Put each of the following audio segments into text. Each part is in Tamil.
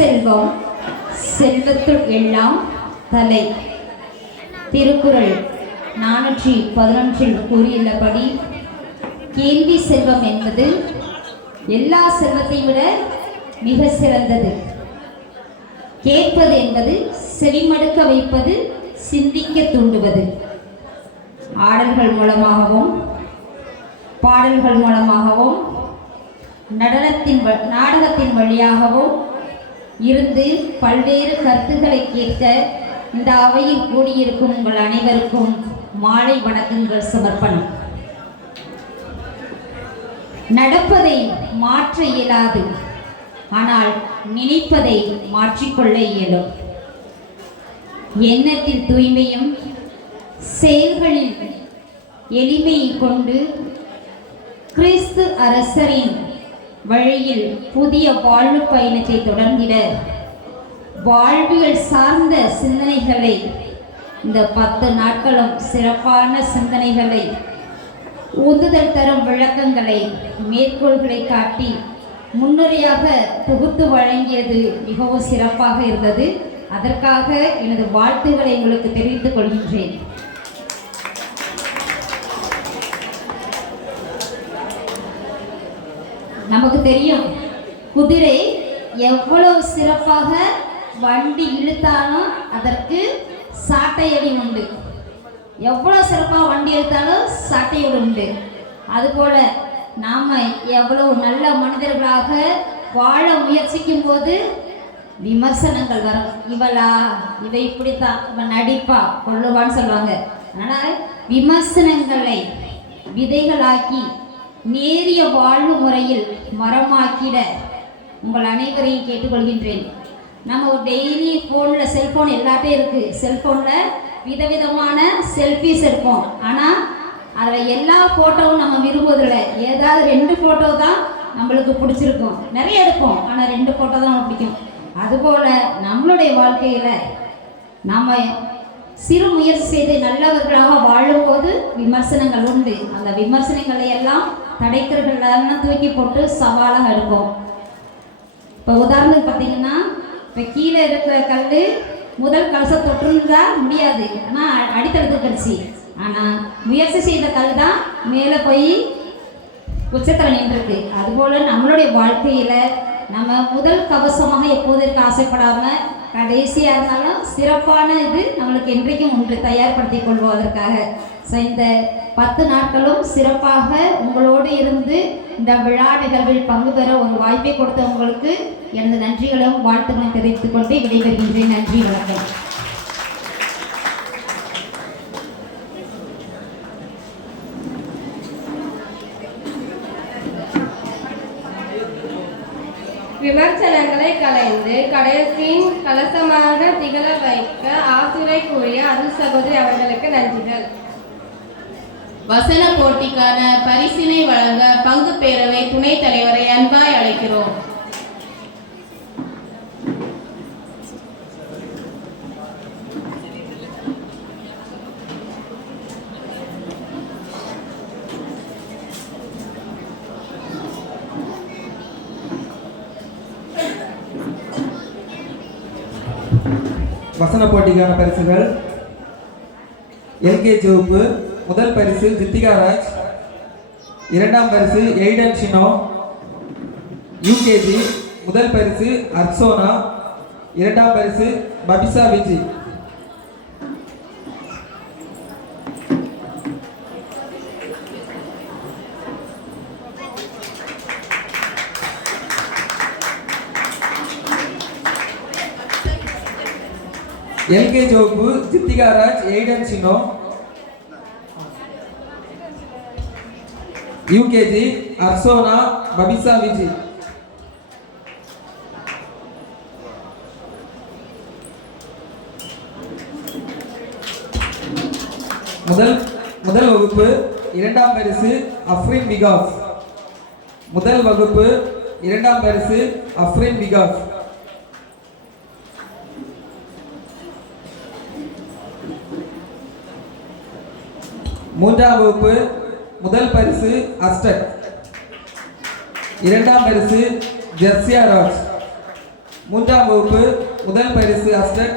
செல்வம் செல்வத்துள் எல்லாம் தலை. திருக்குறள் 411 கூறியுள்ளபடி கேள்வி செல்வம் என்பது எல்லா செல்வத்தை விட மிக சிறந்தது. கேட்பது என்பது செவிமடுக்க வைப்பது, சிந்திக்க தூண்டுவது. ஆடல்கள் மூலமாகவும் பாடல்கள் மூலமாகவும் நாடகத்தின் வழியாகவும் இருந்து பல்வேறு கருத்துக்களை கேட்க இந்த அவையில் கூடியிருக்கும் உங்கள் அனைவருக்கும் மாலை வணக்கங்கள் சமர்ப்பணம். நடப்பதை மாற்ற இயலாது, ஆனால் நினைப்பதை மாற்றிக்கொள்ள இயலும். எண்ணத்தில் தூய்மையும் செயல்களில் எளிமையை கொண்டு கிறிஸ்து அரசரின் வழியில் புதிய வாழ்வு பயணத்தை தொடர்ந்திட வாழ்வியல் சார்ந்த சிந்தனைகளை இந்த 10 நாட்களும் சிறப்பான சிந்தனைகளை, உந்துதல் தரும் விளக்கங்களை, மேற்கோள்களை காட்டி முன்னுரையாக தொகுத்து வழங்கியது மிகவும் சிறப்பாக இருந்தது. அதற்காக எனது வாழ்த்துக்களை உங்களுக்கு தெரிவித்துக் கொள்கின்றேன். நமக்கு தெரியும், குதிரை எவ்வளவு சிறப்பாக வண்டி இழுத்தாலும் அதற்கு சாட்டையடி உண்டு. எவ்வளவு சிறப்பாக வண்டி இழுத்தாலும் சாட்டையடி உண்டு. அதுபோல நாம் எவ்வளவு நல்ல மனிதர்களாக வாழ முயற்சிக்கும் போது விமர்சனங்கள் வரும். இவளா, இவை இப்படித்தான், இவன் நடிப்பா, கொள்ளுவான்னு சொல்லுவாங்க. அதனால் விமர்சனங்களை விதைகளாக்கி நேரிய வாழ்வு முறையில் மரமாக்கிட உங்கள் அனைவரையும் கேட்டுக்கொள்கின்றேன். நம்ம டெய்லி ஃபோனில், செல்ஃபோன் எல்லாத்தையும் இருக்குது. செல்ஃபோனில் விதவிதமான செல்ஃபிஸ் எடுப்போம். ஆனால் அதில் எல்லா ஃபோட்டோவும் நம்ம விரும்புவதில்லை. ஏதாவது 2 ஃபோட்டோ தான் நம்மளுக்கு பிடிச்சிருக்கும். நிறைய எடுப்போம், ஆனால் 2 ஃபோட்டோ தான் நமக்கு பிடிக்கும். அதுபோல் நம்மளுடைய வாழ்க்கையில் நாம் சிறு முயற்சி செய்து நல்லவர்களாக வாழும்போது விமர்சனங்கள் உண்டு. அந்த விமர்சனங்களை எல்லாம் தடைக்கர்களெல்லாம் தூக்கி போட்டு சவாலாக எடுப்போம். இப்போ உதாரணத்துக்கு பார்த்தீங்கன்னா, இப்போ கீழே இருக்கிற கல் முதல் கலசம் தொற்றுந்தா முடியாது, ஆனால் அடித்தளத்துக்கு கடிச்சு. ஆனால் முயற்சி செய்த கல் தான் மேலே போய் உச்சத்தில் நின்றுருக்கு. அதுபோல் நம்மளுடைய வாழ்க்கையில் நம்ம முதல் கவசமாக எப்போதற்கு ஆசைப்படாமல் கடைசியாக இருந்தாலும் சிறப்பான இது நம்மளுக்கு என்றைக்கும் ஒன்று தயார்படுத்தி கொள்வோம். அதற்காக இந்த 10 நாட்களும் சிறப்பாக உங்களோடு இருந்து இந்த விழா நிகழ்வில் பங்கு பெற ஒரு வாய்ப்பை கொடுத்த உங்களுக்கு எனது நன்றிகளும் வாழ்த்துக்களும் தெரிவித்துக் கொண்டு விடைபெறுகின்றேன். நன்றி, வணக்கம். விமர்சனங்களை களைந்து கடைசியின் கலசமாக திகழ வைக்க ஆசிரை கூறிய அருள் சகோதரி அவர்களுக்கு நன்றிகள். வசன போட்டிக்கான பரிசினை வழங்க பங்கு பேரவை துணைத் தலைவரை அன்பாய் அழைக்கிறோம். வசன போட்டிக்கான பரிசுகள்: எல்கேஜி வகுப்பு முதல் பரிசு ரித்திகா ராஜ், 2ஆம் பரிசு எய்டன் ஷினோ. யூகேஜி முதல் பரிசு அர்சோனா, 2ஆம் பரிசு பபிசா விஜி. எல்கேஜி வகுப்பு ரித்திகா ராஜ், எய்டன் ஷினோ. யூகேஜி அர்சோனா, பபிசா விஜி. முதல் வகுப்பு 2ஆம் பரிசு அஃப்ரின் விகாஸ். முதல் வகுப்பு 2ஆம் பரிசு அஃப்ரின் விகாஸ். 3ஆம் வகுப்பு முதல் பரிசு அஸ்டக். 2ஆம் பரிசு ஜெர்சியா ராஜ். மூன்றாம் வகுப்பு முதல் பரிசு அஸ்டர்,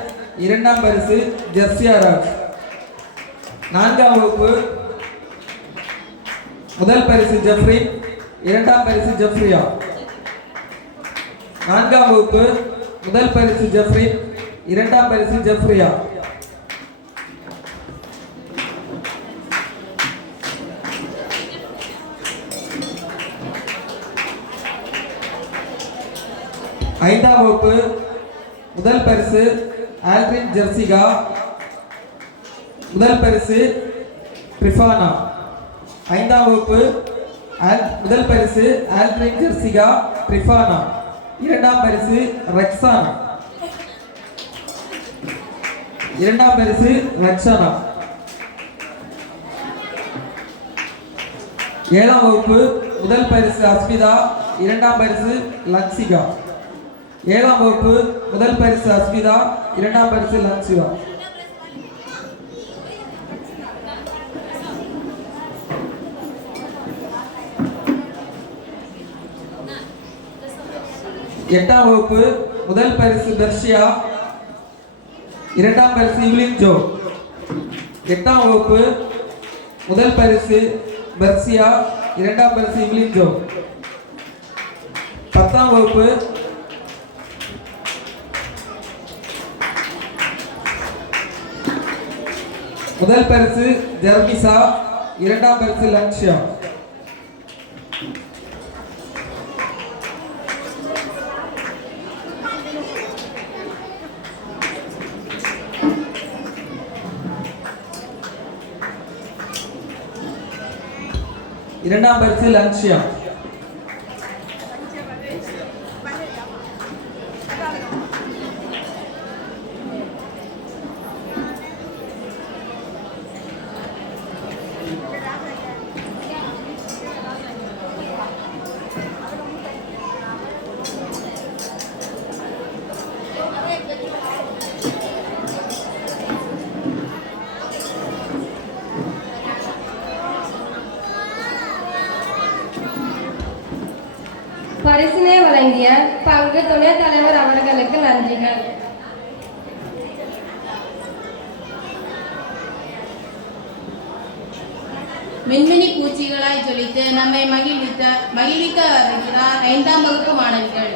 இரண்டாம் பரிசு ஜெர்சியா ராஜ். நான்காம் வகுப்பு முதல் பரிசு ஜெஃப்ரி, இரண்டாம் பரிசு ஜெஃப்ரியா. நான்காம் வகுப்பு முதல் பரிசு ஜெஃப்ரி, இரண்டாம் பரிசு ஜெஃப்ரியா. ஐந்தாம் வகுப்பு முதல் பரிசு ஆல்ட்ரின் ஜெர்சிகா, முதல் பரிசு ட்ரிஃபானா. ஐந்தாம் வகுப்பு முதல் பரிசு ஆல்ட்ரின் ஜெர்சிகா ட்ரிஃபானா, இரண்டாம் பரிசு ரக்ஸானா. இரண்டாம் பரிசு ரக்ஷானா. ஏழாம் வகுப்பு முதல் பரிசு அஸ்மிதா, இரண்டாம் பரிசு லக்ஷிகா. ஏழாம் வகுப்பு முதல் பரிசு அஸ்மிதா, இரண்டாம் பரிசு லக்ஷிகா. எட்டாம் வகுப்பு முதல் பரிசு பெர்ஷியா, இரண்டாம் பரிசு இவ்லின் ஜோ. எட்டாம் வகுப்பு முதல் பரிசு பெர்ஷியா, இரண்டாம் பரிசு இவ்லின் ஜோ. பத்தாம் வகுப்பு முதல் பரிசு ஜெர்மிசா, இரண்டாம் பரிசு லக்ஷ்யா. இரண்டாம் பரிசு லக்ஷ்யா. பரிசினை வழங்கிய பங்கு துணைத் தலைவர் அவர்களுக்கு நன்றிகள். மின்மினி பூச்சிகளாய் ஜொலித்து நம்மை மகிழ்விக்க வருகிறார் 5ஆம் வகுப்பு மாணவிகள்.